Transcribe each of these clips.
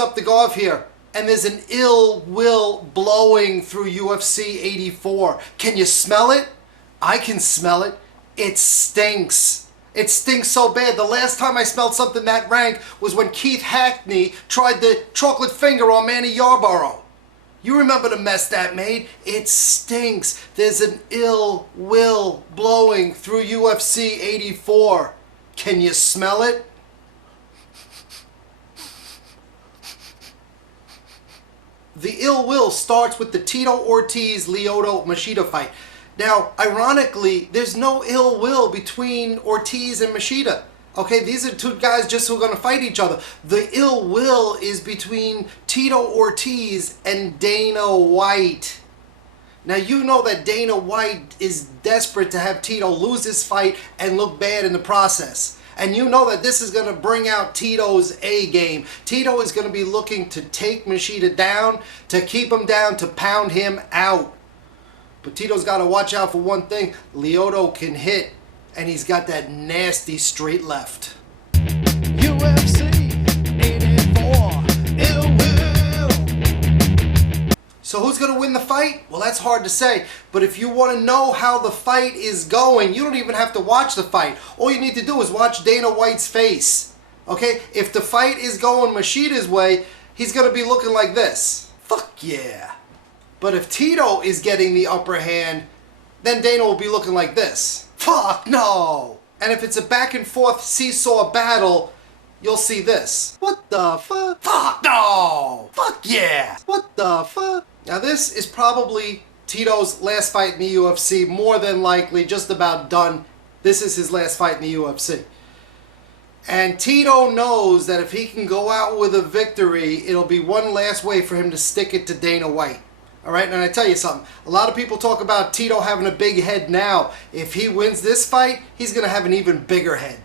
up, TheGARV here, and there's an ill will blowing through UFC 84. Can you smell it? I can smell it. It stinks. It stinks so bad. The last time I smelled something that rank was when Keith Hackney tried the chocolate finger on Manny Yarborough. You remember the mess that made? It stinks. There's an ill will blowing through UFC 84. Can you smell it? The ill will starts with the Tito Ortiz-Lyoto Machida fight. Now, ironically, there's no ill will between Ortiz and Machida. Okay, these are two guys just who are going to fight each other. The ill will is between Tito Ortiz and Dana White. Now, you know that Dana White is desperate to have Tito lose his fight and look bad in the process. And you know that this is going to bring out Tito's A game. Tito is going to be looking to take Machida down, to keep him down, to pound him out. But Tito's got to watch out for one thing. Lyoto can hit, and he's got that nasty straight left. UFC 84, ill will. So who's going to win the fight? Well, that's hard to say. But if you want to know how the fight is going, you don't even have to watch the fight. All you need to do is watch Dana White's face. Okay? If the fight is going Machida's way, he's going to be looking like this. Fuck yeah. But if Tito is getting the upper hand, then Dana will be looking like this. Fuck no! And if it's a back and forth seesaw battle, you'll see this. What the fuck? Fuck no! Fuck yeah! What the fuck? Now this is probably Tito's last fight in the UFC, more than likely, just about done. This is his last fight in the UFC. And Tito knows that if he can go out with a victory, it'll be one last way for him to stick it to Dana White. Alright, and I tell you something, a lot of people talk about Tito having a big head now. If he wins this fight, he's going to have an even bigger head.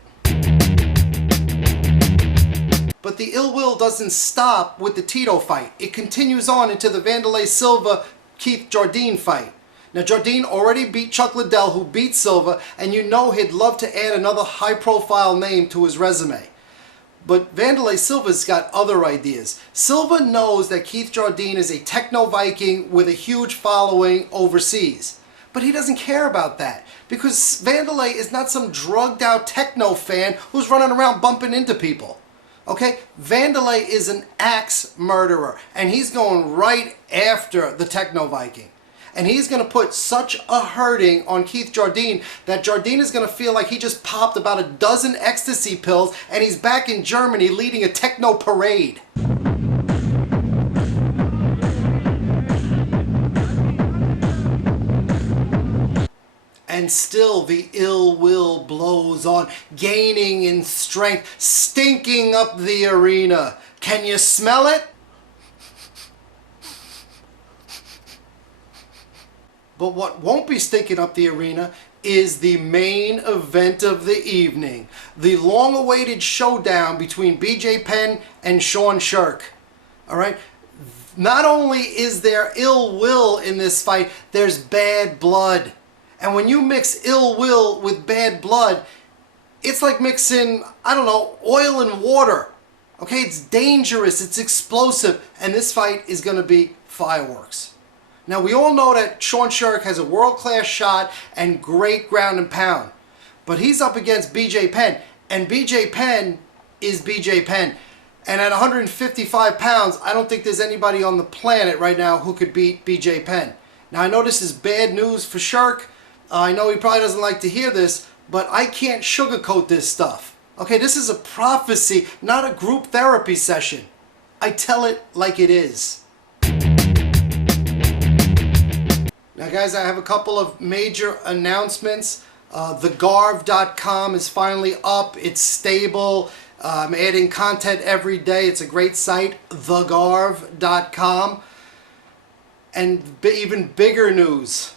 But the ill will doesn't stop with the Tito fight. It continues on into the Wanderlei Silva-Keith Jardine fight. Now Jardine already beat Chuck Liddell, who beat Silva, and you know he'd love to add another high-profile name to his resume. But Wanderlei Silva's got other ideas. Silva knows that Keith Jardine is a techno-Viking with a huge following overseas. But he doesn't care about that, because Wanderlei is not some drugged-out techno fan who's running around bumping into people. Okay? Wanderlei is an axe murderer, and he's going right after the techno-Viking. And he's going to put such a hurting on Keith Jardine that Jardine is going to feel like he just popped about a dozen ecstasy pills and he's back in Germany leading a techno parade. And still the ill will blows on, gaining in strength, stinking up the arena. Can you smell it? But what won't be stinking up the arena is the main event of the evening. The long-awaited showdown between BJ Penn and Sean Sherk. Alright? Not only is there ill will in this fight, there's bad blood. And when you mix ill will with bad blood, it's like mixing, I don't know, oil and water. Okay? It's dangerous, it's explosive, and this fight is going to be fireworks. Now, we all know that Sean Sherk has a world-class shot and great ground and pound. But he's up against BJ Penn, and BJ Penn is BJ Penn. And at 155 pounds, I don't think there's anybody on the planet right now who could beat BJ Penn. Now, I know this is bad news for Sherk. I know he probably doesn't like to hear this, but I can't sugarcoat this stuff. Okay, this is a prophecy, not a group therapy session. I tell it like it is. Now guys, I have a couple of major announcements. TheGARV.com is finally up. It's stable. I'm adding content every day. It's a great site, TheGARV.com. And even bigger news,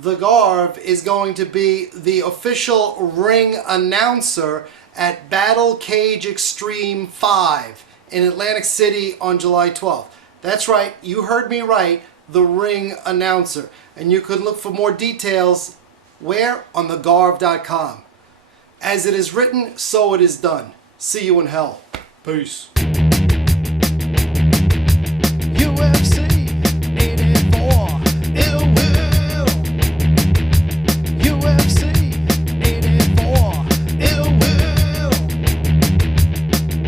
TheGARV is going to be the official ring announcer at Battle Cage Extreme 5 in Atlantic City on July 12th. That's right, you heard me right, the ring announcer. And you can look for more details where? On TheGARV.com. As it is written, so it is done. See you in hell. Peace. UFC